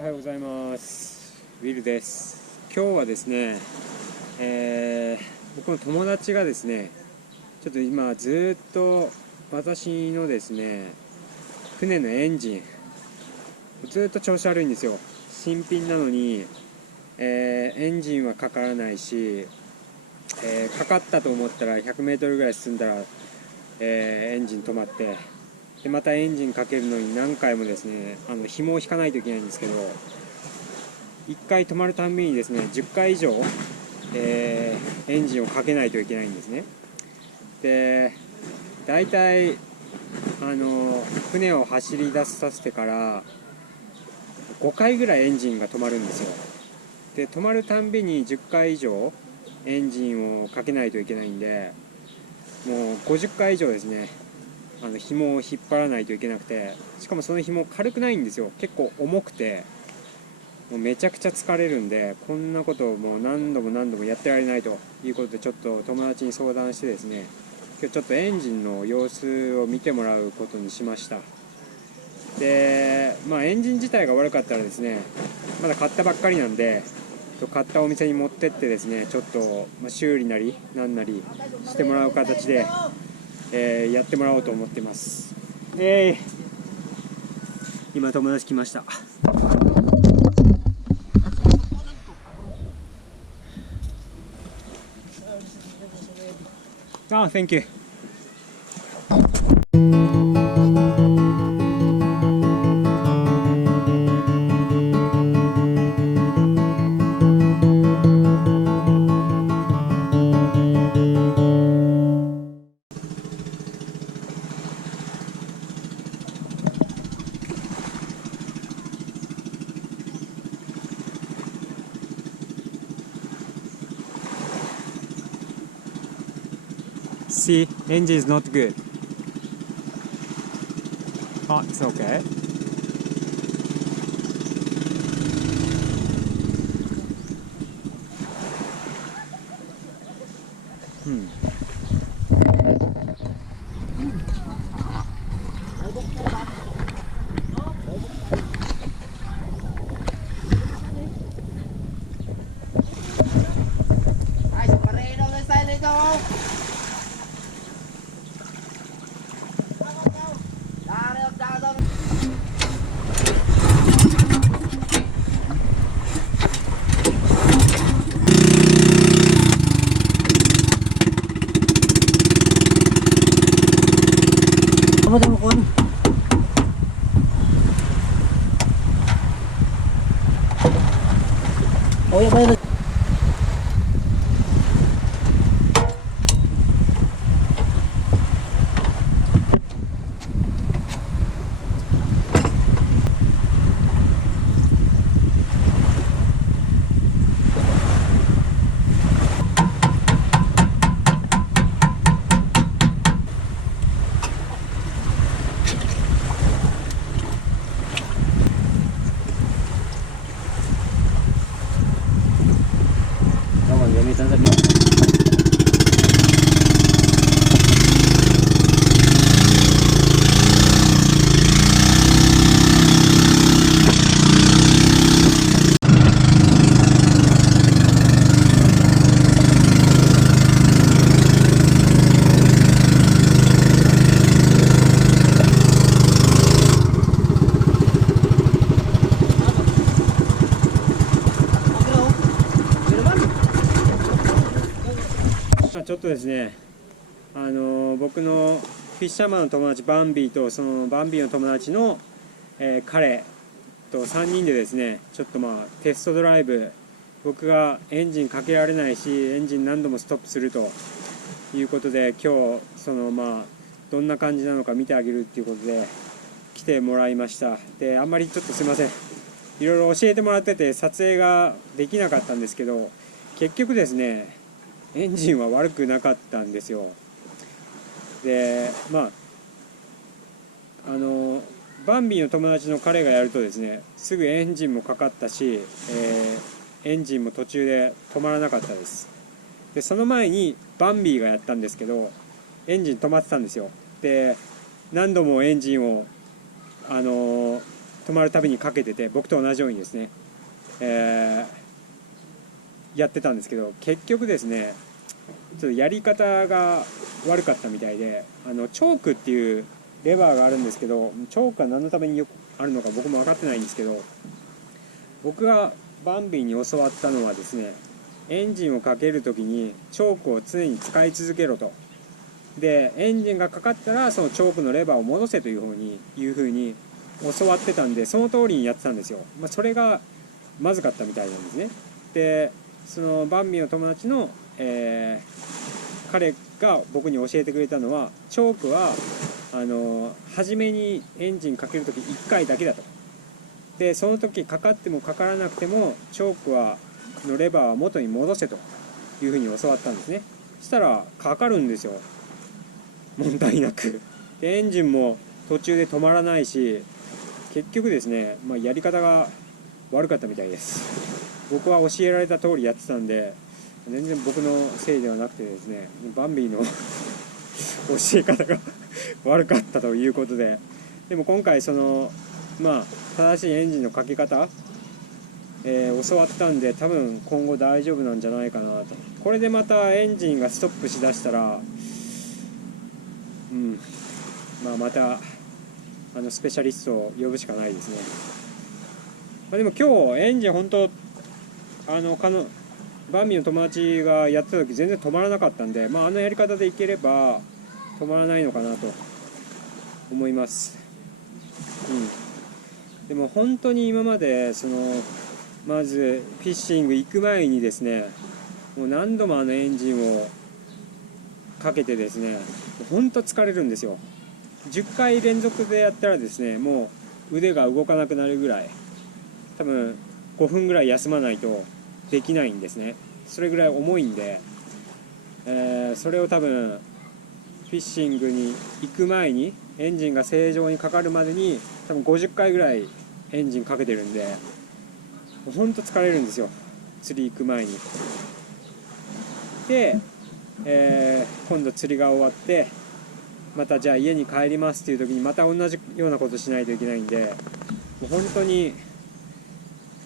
おはようございます。ウィルです。今日はですね、僕の友達がですね、ちょっと今ずっと私のですね、船のエンジン、ずっと調子悪いんですよ。新品なのに、エンジンはかからないし、かかったと思ったら100メートルぐらい進んだら、エンジン止まって、でまたエンジンかけるのに何回もですね、紐を引かないといけないんですけど、1回止まるたんびにですね10回以上、エンジンをかけないといけないんですね。でだいたい船を走り出させてから5回ぐらいエンジンが止まるんですよ。で止まるたんびに10回以上エンジンをかけないといけないんで、もう50回以上ですね、紐を引っ張らないといけなくて、しかもその紐軽くないんですよ。結構重くて、もうめちゃくちゃ疲れるんで、こんなことをもう何度も何度もやってられないということで、ちょっと友達に相談してですね、今日ちょっとエンジンの様子を見てもらうことにしました。でエンジン自体が悪かったらですね、まだ買ったばっかりなんで、買ったお店に持ってってですね、ちょっと修理なりなんなりしてもらう形で、やってもらおうと思ってます。今友達来ました。Thank you. See, engine is not good. Oh, it's okay. Apa tuh kon? Oh ya bayar. Kawan gamitan sa dito.ちょっとですね、僕のフィッシャーマンの友達バンビーと、そのバンビーの友達の、彼と3人でですね、ちょっとテストドライブ、僕がエンジンかけられないし、エンジン何度もストップするということで、今日どんな感じなのか見てあげるっていうことで来てもらいました。であんまりちょっとすいません、いろいろ教えてもらってて撮影ができなかったんですけど、結局ですねエンジンは悪くなかったんですよ。でバンビーの友達の彼がやるとですね、すぐエンジンもかかったし、エンジンも途中で止まらなかったです。でその前にバンビーがやったんですけど、エンジン止まってたんですよ。で何度もエンジンを止まるたびにかけてて、僕と同じようにですね、やってたんですけど、結局ですねちょっとやり方が悪かったみたいで、チョークっていうレバーがあるんですけど、チョークは何のためによくあるのか僕も分かってないんですけど、僕がバンビーに教わったのはですね、エンジンをかけるときにチョークを常に使い続けろと。でエンジンがかかったらそのチョークのレバーを戻せというふうに教わってたんで、その通りにやってたんですよ。それがまずかったみたいなんですね。でそのバンビーの友達の、彼が僕に教えてくれたのは、チョークは初めにエンジンかけるとき1回だけだと。でその時かかってもかからなくてもチョークのレバーは元に戻せというふうに教わったんですね。そしたらかかるんですよ、問題なく。でエンジンも途中で止まらないし、結局ですね、やり方が悪かったみたいです。僕は教えられた通りやってたんで、全然僕のせいではなくてですね、バンビーの教え方が悪かったということで、でも今回その正しいエンジンのかけ方、教わったんで、多分今後大丈夫なんじゃないかなと。これでまたエンジンがストップしだしたら、またスペシャリストを呼ぶしかないですね。でも今日エンジン本当バンビーの友達がやってた時全然止まらなかったんで、あのやり方でいければ止まらないのかなと思います。でも本当に今までまずフィッシング行く前にですね、もう何度もエンジンをかけてですね、本当疲れるんですよ。10回連続でやったらですね、もう腕が動かなくなるぐらい、多分5分ぐらい休まないとできないんですね。それぐらい重いんで、それを多分フィッシングに行く前にエンジンが正常にかかるまでに多分50回ぐらいエンジンかけてるんで、ほんと疲れるんですよ、釣り行く前に。で、今度釣りが終わってまたじゃあ家に帰りますっていう時にまた同じようなことしないといけないんで、もう本当に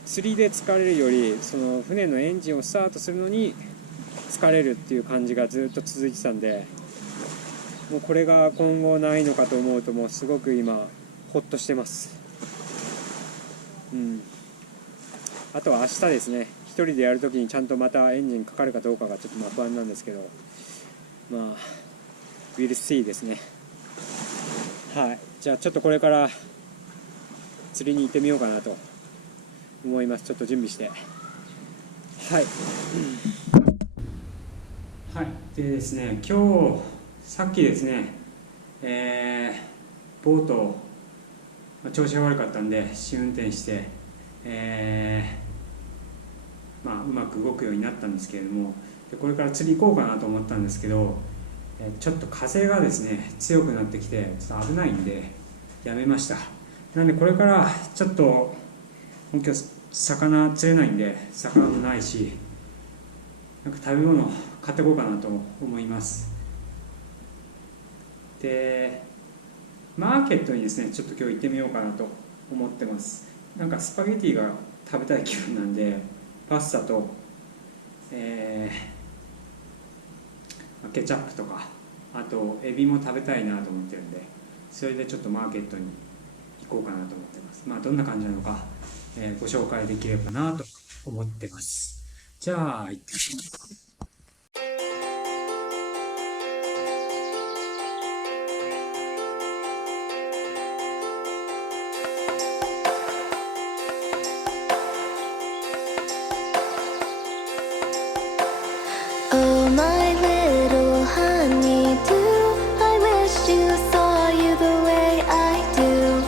釣りで疲れるよりその船のエンジンをスタートするのに疲れるっていう感じがずっと続いてたんで、もうこれが今後ないのかと思うと、もうすごく今ホッとしてます。あとは明日ですね、一人でやるときにちゃんとまたエンジンかかるかどうかがちょっと不安なんですけど、We'll see ですね。はい、じゃあちょっとこれから釣りに行ってみようかなと思います。ちょっと準備して、でですね、今日さっきですね、ボート調子が悪かったんで試運転して、うまく動くようになったんですけれども、でこれから釣り行こうかなと思ったんですけど、ちょっと風がですね強くなってきてちょっと危ないんでやめました。なんでこれからちょっと今日魚釣れないんで、魚もないし、なんか食べ物買ってこうかなと思います。でマーケットにですねちょっと今日行ってみようかなと思ってます。なんかスパゲティが食べたい気分なんで、パスタと、ケチャップとか、あとエビも食べたいなと思ってるんで、それでちょっとマーケットに行こうかなと思ってます。どんな感じなのか、ご紹介できればなと思ってます。じゃあ行ってみます。Oh, my little honeydew, I wish you saw you the way I do.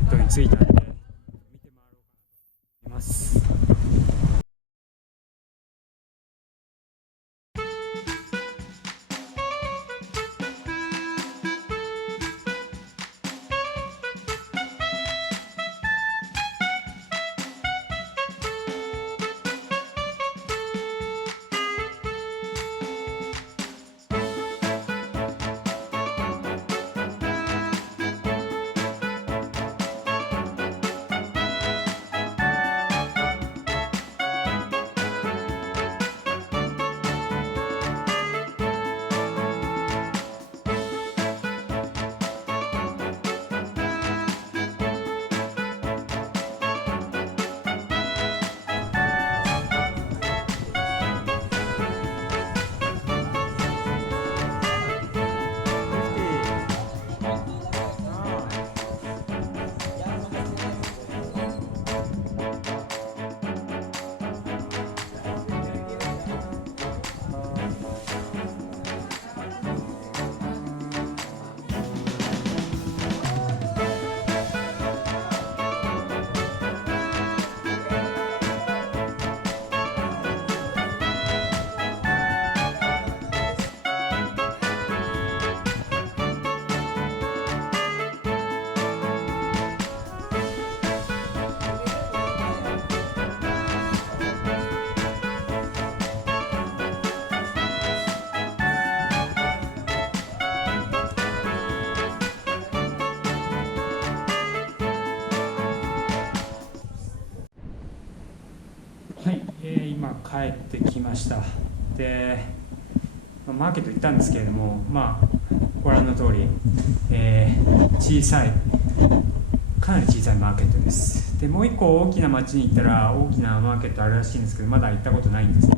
ケットに着いたんで見て回ろうかなと思います。はい、今帰ってきました。で、マーケット行ったんですけれども、ご覧の通り、小さい、かなり小さいマーケットです。で、もう一個大きな町に行ったら大きなマーケットあるらしいんですけど、まだ行ったことないんですね。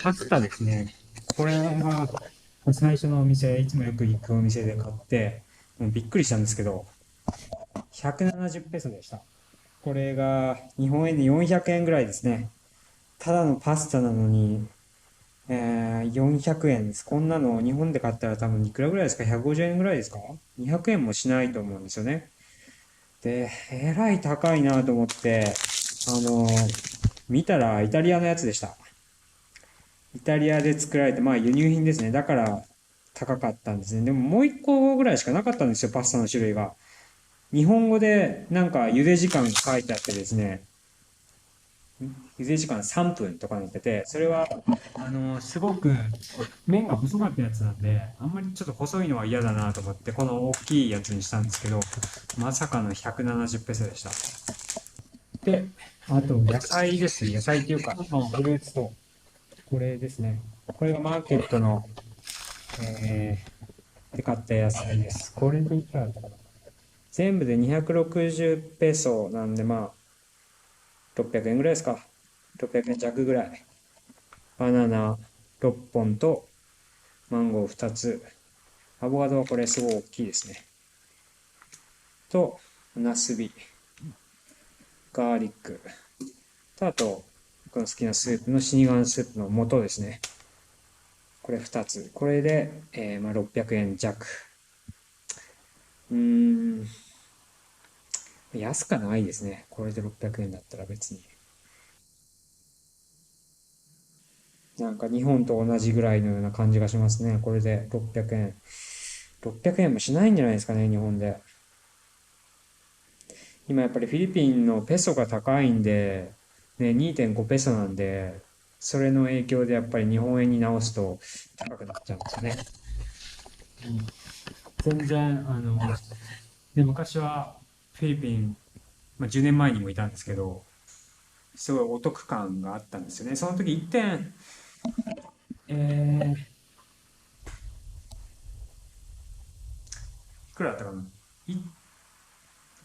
パスタですね。これが最初のお店、いつもよく行くお店で買って、もうびっくりしたんですけど、170ペソでした。これが日本円で400円ぐらいですね。ただのパスタなのに、400円です。こんなの日本で買ったら多分いくらぐらいですか？ 150 円ぐらいですか？ 200 円もしないと思うんですよね。で、えらい高いなと思って、見たらイタリアのやつでした。イタリアで作られて、輸入品ですね。だから高かったんですね。でももう一個ぐらいしかなかったんですよ、パスタの種類が。日本語でなんか茹で時間書いてあってですね、茹で時間3分とかになってて、それは、すごく麺が細かったやつなんで、あんまりちょっと細いのは嫌だなと思って、この大きいやつにしたんですけど、まさかの170ペソでした。で、あと野菜です。野菜っていうか、フルーツと、これですね。これがマーケットの、で買った野菜です。これでいくらだったかな。全部で260ペソなんで、600円ぐらいですか。600円弱ぐらい。バナナ6本とマンゴー2つ。アボカドはこれすごい大きいですね。と、ナスビ、ガーリック。と、あと、僕の好きなスープのシニガンスープの素ですね。これ2つ。これで、600円弱。安かないですね。これで600円だったら別に。なんか日本と同じぐらいのような感じがしますね。これで600円。600円もしないんじゃないですかね、日本で。今やっぱりフィリピンのペソが高いんで、ね、2.5ペソなんで、それの影響でやっぱり日本円に直すと高くなっちゃうんですよね。全然、で、昔はフィリピン、10年前にもいたんですけど、すごいお得感があったんですよね。その時1点、いくらだったかな？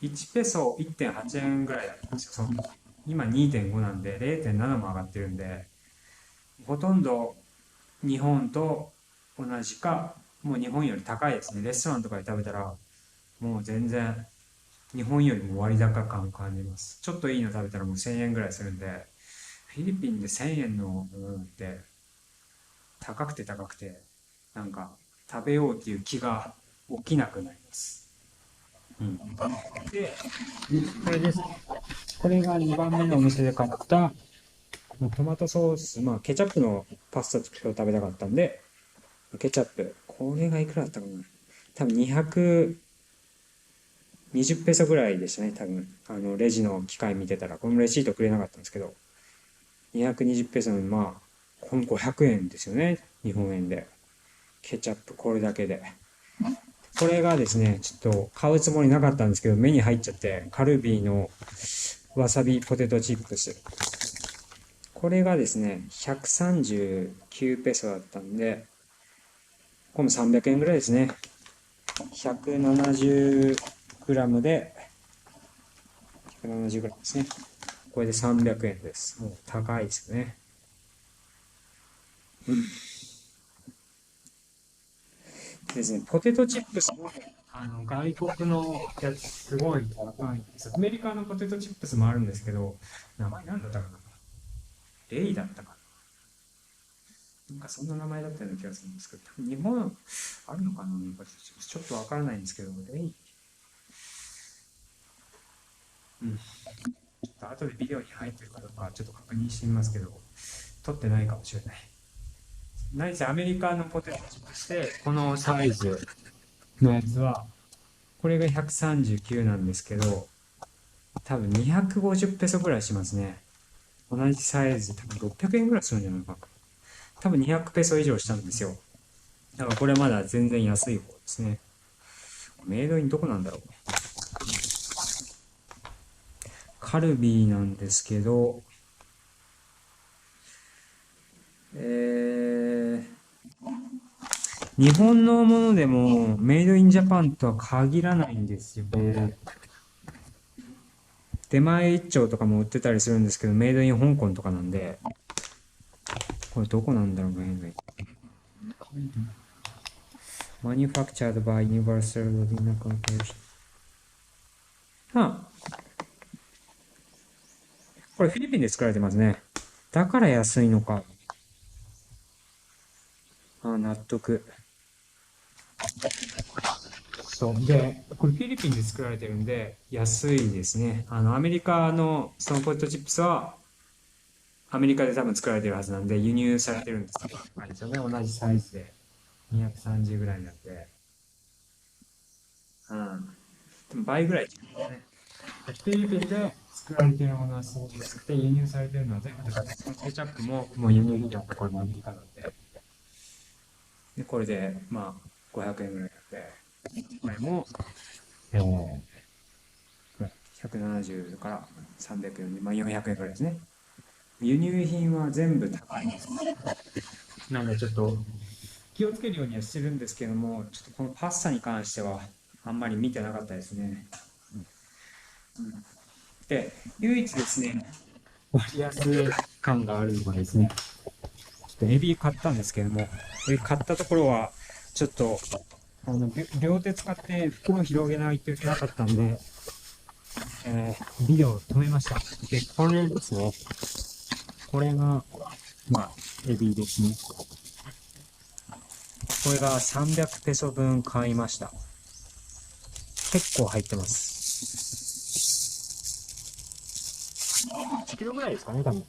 1 ペソ1.8円ぐらいだったんですよ、その時。今2.5なんで0.7も上がってるんで、ほとんど日本と同じか、もう日本より高いですね。レストランとかで食べたら、もう全然日本よりも割高感を感じます。ちょっといいの食べたらもう1000円ぐらいするんで、フィリピンで1000円のものって高くて高くて、なんか食べようっていう気が起きなくなります。で、これです。これが2番目のお店で買ったトマトソース、ケチャップのパスタと食べたかったんで、ケチャップ。これがいくらだったかな。多分220ペソぐらいでしたね、多分。レジの機械見てたら、このレシートくれなかったんですけど、220ペソの、この500円ですよね、日本円で。ケチャップ、これだけで。これがですね、ちょっと買うつもりなかったんですけど、目に入っちゃって、カルビーのわさびポテトチップス。これがですね、139ペソだったんで、これも300円ぐらいですね。170グラムで、170グラムですね。これで300円です。もう高いですよね。ですね、ポテトチップスも、外国のやつすごい高いんですよ。アメリカのポテトチップスもあるんですけど、名前なんだったかな、レイだったかな、なんかそんな名前だったような気がするんですけど、日本あるのかな、ポテトチップス。ちょっとわからないんですけど、レイ。後でビデオに入ってるかどうかちょっと確認してみますけど、撮ってないかもしれない。何せアメリカのポテトチップスで、このサイズのやつは、これが139なんですけど、多分250ペソぐらいしますね。同じサイズ、多分600円ぐらいするんじゃないかな。多分200ペソ以上したんですよ。だからこれまだ全然安い方ですね。メイドインどこなんだろう。カルビーなんですけど、日本のものでもメイドインジャパンとは限らないんですよね。出前一丁とかも売ってたりするんですけど、メイドイン香港とかなんで、これどこなんだろうね。Manufactured by Universal Rodina Corporation。これフィリピンで作られてますね。だから安いのか。納得。そう。で、これフィリピンで作られてるんで、安いですね。アメリカのそのポテトチップスは、アメリカで多分作られてるはずなんで、輸入されてるんですけど、あれですよね、同じサイズで。230ぐらいなんで。でも倍ぐらい違うね。フィリピンで作られてるものはそうですって、輸入されてるのは全部高いです。このケチャップも、もう輸入品だったこれもアメリカなんで。で、これで、500円ぐらいなんで、これも、170から300円で、400円ぐらいですね。輸入品は全部高いです。なのでちょっと気をつけるようにはしてるんですけども、ちょっとこのパスタに関してはあんまり見てなかったですね。で、唯一ですね、割安感があるのがですね、ちょっとエビ買ったんですけども、エビ買ったところは、ちょっと、両手使って袋を広げないといけなかったんで、ビデオを止めました。で、これですね。これが、エビですね。これが300ペソ分買いました。結構入ってます。1キロぐらいですかね、多分。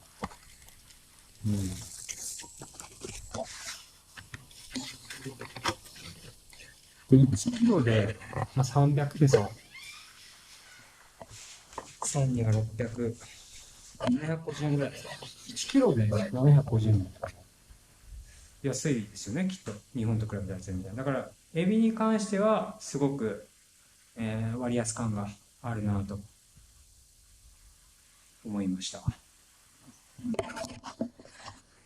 で、1キロで、300ペソ。草には600、750円ぐらいですか。1キロで750円。安いですよね、きっと。日本と比べたら全然。だから、エビに関しては、すごく、割安感があるなと思いました。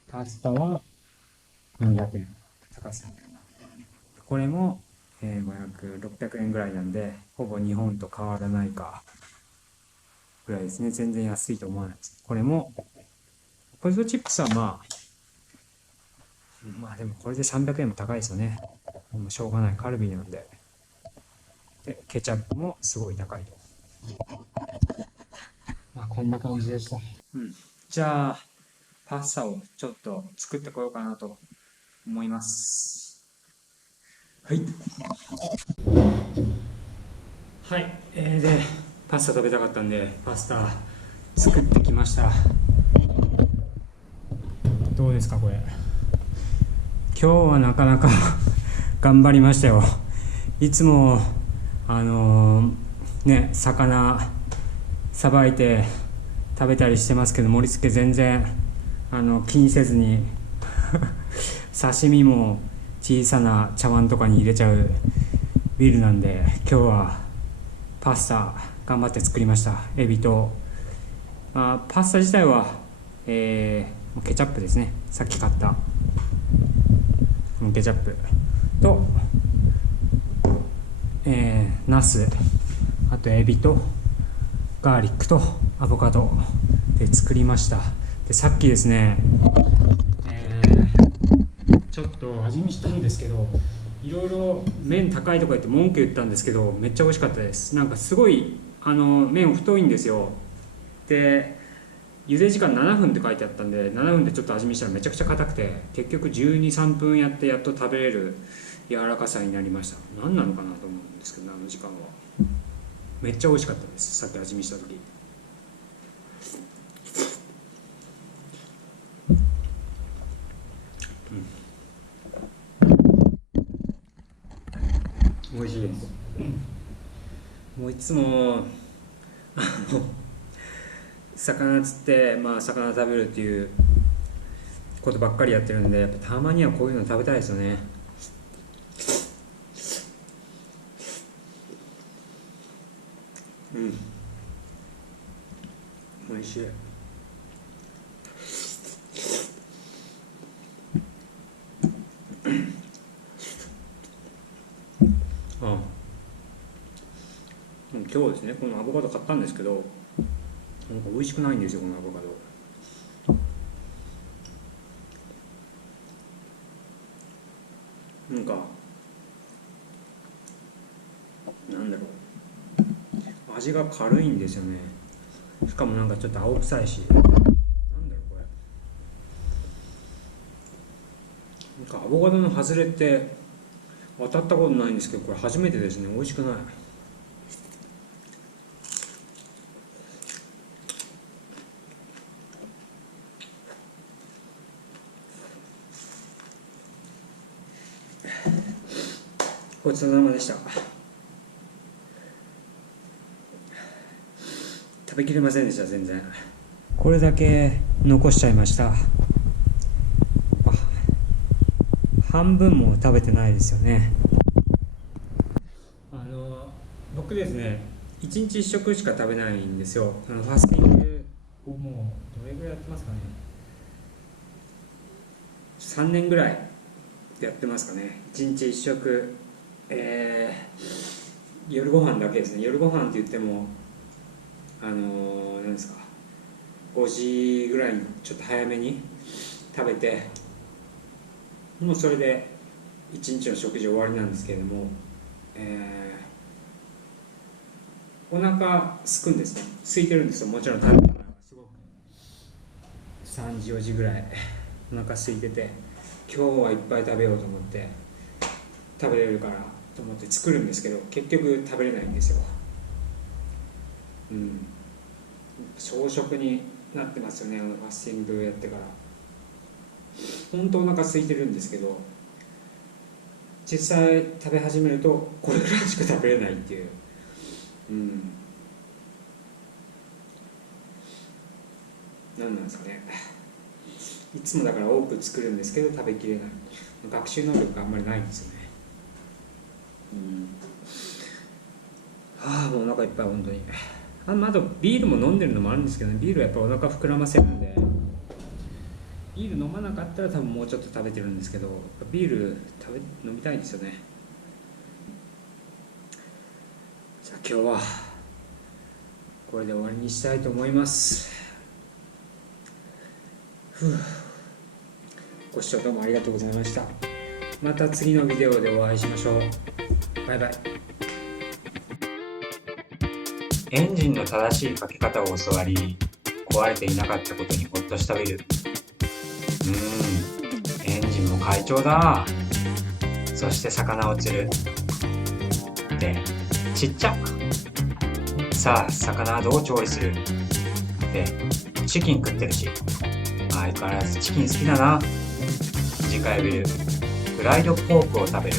パスタは400円。高さ。これも、500、600円ぐらいなんで、ほぼ日本と変わらないか、ぐらいですね。全然安いと思わないです。これも、ポテトチップスはでもこれで300円も高いですよね。もうしょうがない。カルビーなんで。で、ケチャップもすごい高いと。こんな感じでした。じゃあ、パスタをちょっと作ってこようかなと思います。はい。はい、でパスタ食べたかったんでパスタ作ってきました。どうですかこれ。今日はなかなか頑張りましたよ。いつも魚さばいて食べたりしてますけど、盛り付け全然気にせずに刺身も小さな茶碗とかに入れちゃうビルなんで、今日はパスタ頑張って作りました。エビとパスタ自体は、ケチャップですね。さっき買ったケチャップと、ナス、あとエビとガーリックとアボカドで作りました。でさっきですね、ちょっと味見したんですけど、いろいろ麺高いとか言って文句言ったんですけど、めっちゃ美味しかったです。なんかすごい麺太いんですよ。で茹で時間7分って書いてあったんで、7分でちょっと味見したらめちゃくちゃ硬くて、結局12、3分やってやっと食べれる柔らかさになりました。何なのかなと思うんですけど、時間はめっちゃ美味しかったです。さっき味見した時。美味しいです。もういつも魚釣って、魚食べるっていうことばっかりやってるんで、やっぱたまにはこういうの食べたいですよね。美味しい。今日ですね、このアボカド買ったんですけど、なんか美味しくないんですよ、このアボカド。なんかなんだろう、味が軽いんですよね。しかもなんかちょっと青臭いし、なんだろうこれ。なんかアボカドの外れって当たったことないんですけど、これ初めてですね。美味しくない。ごちそうさまでした。食べきれませんでした。全然これだけ残しちゃいました。半分も食べてないですよね。僕ですね、1日1食しか食べないんですよ。ファスティングをもうどれぐらいやってますかね。3年ぐらいやってますかね。1日1食、夜ご飯だけですね。夜ご飯って言っても何ですか、5時ぐらいにちょっと早めに食べて、もうそれで1日の食事終わりなんですけれども、お腹すくんですね。空いてるんですよ。もちろん食べたらすごく3時4時ぐらいお腹空いてて、今日はいっぱい食べようと思って食べれるからと思って作るんですけど、結局食べれないんですよ。小食になってますよね。ファスティングやってから本当お腹空いてるんですけど、実際食べ始めるとこれぐらいしか食べれないっていう。何なんですかね。いつもだから多く作るんですけど食べきれない。学習能力があんまりないんですよね。もうお腹いっぱい本当に。あとビールも飲んでるのもあるんですけどね。ビールはやっぱお腹膨らませるんで、ビール飲まなかったら多分もうちょっと食べてるんですけど、ビール飲みたいんですよね。じゃあ今日はこれで終わりにしたいと思います。ご視聴どうもありがとうございました。また次のビデオでお会いしましょう。バイバイ。エンジンの正しいかけ方を教わり、壊れていなかったことにほっとしたウィル。エンジンも快調だ。そして魚を釣る。で、ちっちゃ。さあ魚はどう調理する？でチキン食ってるし、相変わらずチキン好きだな。次回はフライドポークを食べる。